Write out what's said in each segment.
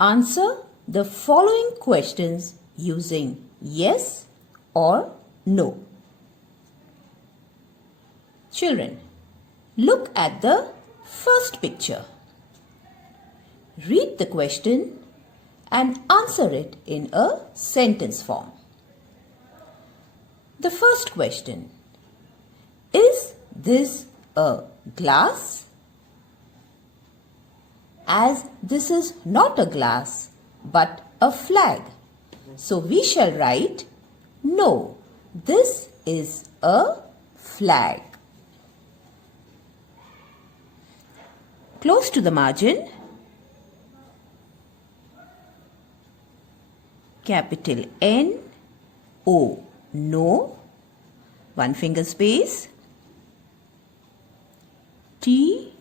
Answer the following questions using yes or no. Children, look at the first picture. Read the question and answer it in a sentence form. The first question: is this a glass? As this is not a glass but a flag, so we shall write no, this is a flag. Close to the margin, capital N, O, no, one finger space, T,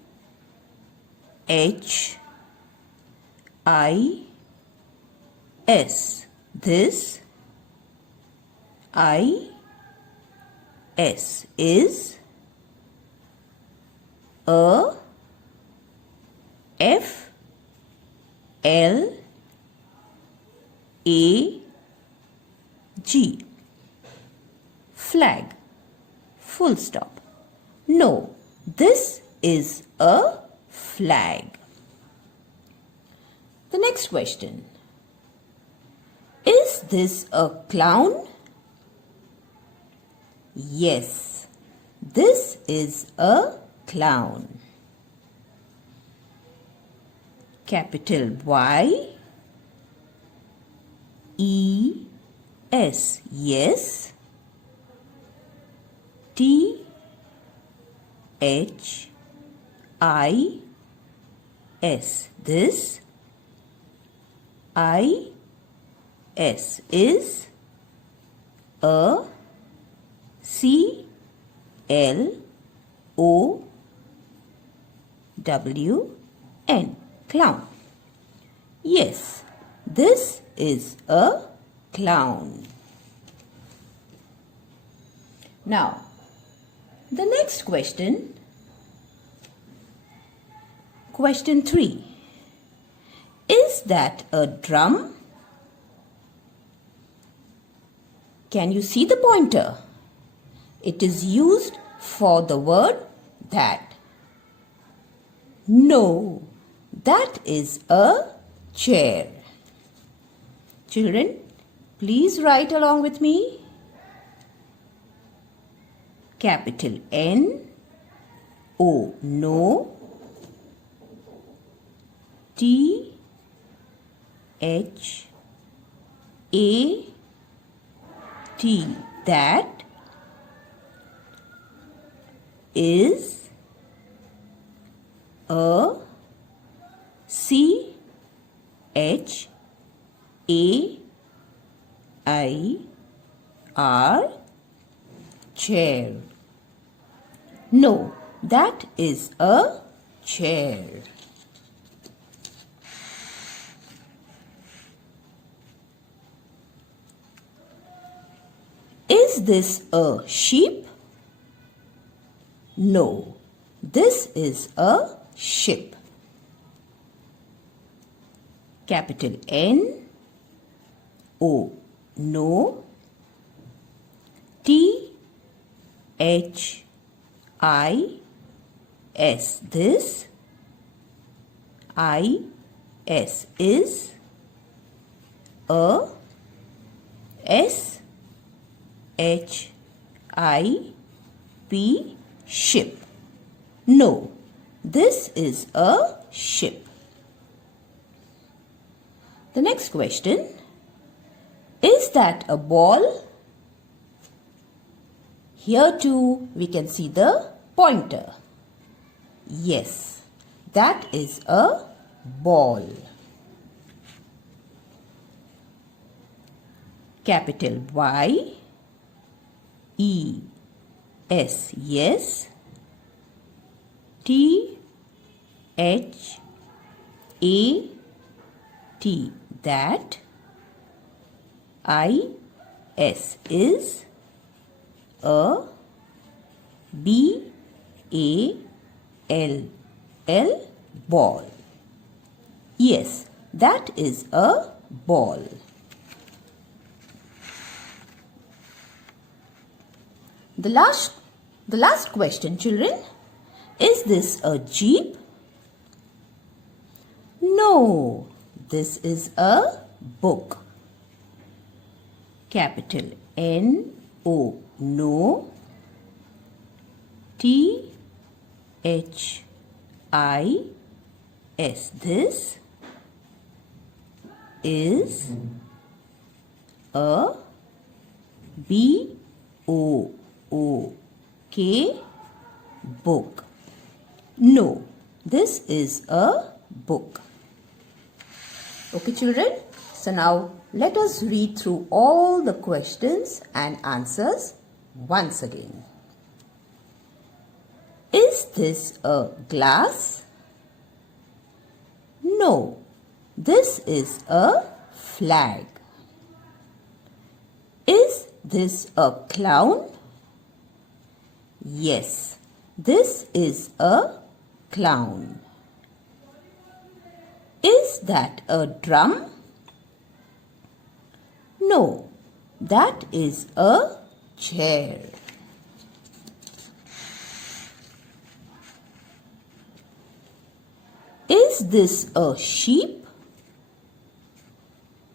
H, I, S, this, I, S, is, a, F, L, A, G, flag, full stop. No, this is a flag. The next question: is this a clown? Yes, this is a clown. Capital Y, E, S, yes. T, H, I, S, this. I, S, is. A, C, L, O, W, N, clown. Yes, this is a clown. Now, the next question, question 3. Is that a drum? Can you see the pointer? It is used for the word that. No, that is a chair. Children, please write along with me. Capital N, O, no, T, H, A, T, that, is, a, C, H, A, I, R, chair. No, that is a chair. Is this a sheep? No, this is a ship. Capital N, O, no, T, H, I, S, this, I, S, is, a, S, H, I, P, ship. No, this is a ship. The next question, is that a ball? Here too we can see the pointer. Yes, that is a ball. Capital Y, E, S, yes. T, H, A, T, that. I, S, is. A, B, A, L, L, ball. Yes, That is a ball. The last question, children. Is this a jeep? No, this is a book. Capital N-O, no. T-H-I-S, this is a B-O-O-K, book. No, this is a book. Okay, children. So now let us read through all the questions and answers once again. Is this a glass? No, this is a flag. Is this a clown? Yes, this is a clown. Is that a drum? No, that is a chair. Is this a sheep?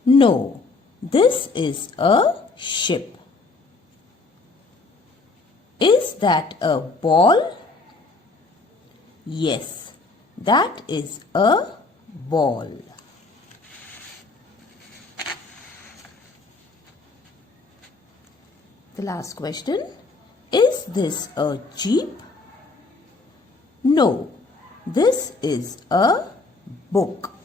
No, this is a ship. Is that a ball? Yes, that is a ball. The last question. Is this a jeep? No, this is a book.